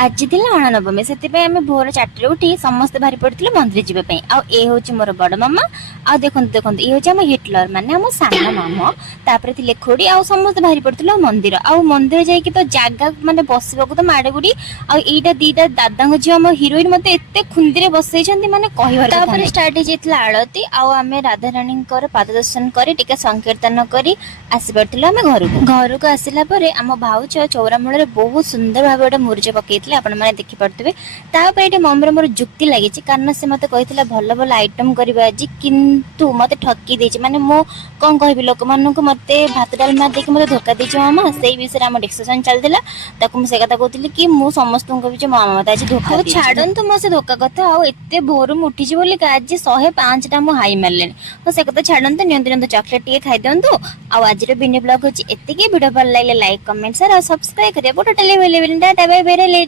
ଆଜି ଥିଲା ଅଣନବମୀ, ସେଥିପାଇଁ ଆମେ ଭୋର 4ଟାରେ ଉଠି ସମସ୍ତେ ବାହାରି ପଡିଥିଲେ ମନ୍ଦିର ଯିବା ପାଇଁ। ଆଉ ଏ ହଉଛି ମୋର ବଡ ମାମା। ଆଉ ଦେଖନ୍ତୁ ଦେଖନ୍ତୁ, ଇଏ ହଉଛି ଆମ ହିଟଲର ମାନେ ଆମ ସାନ ମାମା। ତାପରେ ଥିଲେ ଖୁଡି, ଆଉ ସମସ୍ତେ ବାହାରି ପଡିଥିଲେ ମନ୍ଦିର। ଆଉ ମନ୍ଦିର ଯାଇକି ତ ଜାଗା ମାନେ ବସିବାକୁ ତ ମାଡ ଗୁଡି। ଆଉ ଏଇଟା ଦିଟା ଦାଦାଙ୍କ ଝିଅ ଆମ ହିରୋଇନ ମତେ ଏତେ ଖୁନ୍ଦିରେ ବସେଇଛନ୍ତି ମାନେ କହିବାର କଥା ନାହିଁ। ତାପରେ ଷ୍ଟାର୍ଟ ହେଇଯାଇଥିଲା ଆଳତି, ଆଉ ଆମେ ରାଧାରାଣୀଙ୍କର ପାଦ ଦର୍ଶନ କରି ଟିକେ ସଂକୀର୍ତ୍ତନ କରି ଆସିପାରିଥିଲୁ ଆମେ ଘରକୁ। ଘରକୁ ଆସିଲା ପରେ ଆମ ଭାଉଜ ଚଉରା ମୂଳରେ ବହୁତ ସୁନ୍ଦର ଭାବେ ଗୋଟେ ମୁରୁଜ ପକେଇଥିଲେ, ଆପଣ ମାନେ ଦେଖିପାରୁଥିବେ। ତାପରେ ଏଠି ମମିର ମୋର ଯୁକ୍ତି ଲାଗିଛି, କାରଣ ସେ ମତେ କହିଥିଲା ଭଲ ଭଲ ଆଇଟମ କରିବା ଆଜି, କିନ୍ତୁ ମତେ ଠକି ଦେଇଛି। ମାନେ ମୁଁ କଣ କହିବି ଲୋକମାନଙ୍କୁ, ମତେ ଭାତ ଡାଲମା ଦେଇକି ମତେ ଧୋକା ଦେଇଛି ମାମା। ସେଇ ବିଷୟରେ ଆମ ଡିସ୍କସନ ଚାଲିଥିଲା। ତାକୁ ମୁଁ ସେ କଥା କହୁଥିଲି କି ମୁଁ ସମସ୍ତଙ୍କୁ କହିବି ଯେ ମୋ ମାମା ମତେ ଆଜି ଧୋକା ଦେଇଛି। ଛାଡନ୍ତୁ ମୋ ସେ ଧୋକା କଥା। ଆଉ ଏତେ ଭୋରୁ ମୁଁ ଉଠିଛି ବୋଲି ଆଜି 105ଟା ମୁଁ ହାଇ ମାରିଲେଣି। ସେ କଥା ଛାଡନ୍ତୁ, ନିଅନ୍ତୁ ନିଅନ୍ତୁ ଚକଲେଟ ଟିକେ ଖାଇଦିଅନ୍ତୁ। ଆଉ ଆଜିର ବିନି ବ୍ଲଗ ହଉଛି ଏତିକି। ଭିଡିଓ ଭଲ ଲାଗିଲେ ଲାଇକ୍ କମେଣ୍ଟ ସେୟାର ଆଉ ସବସ୍କ୍ରାଇବ କରିବାକୁ ଟୋଟାଲି ଭୁଲିବେନି। ଟାଟା ବାଇ ବାଇ।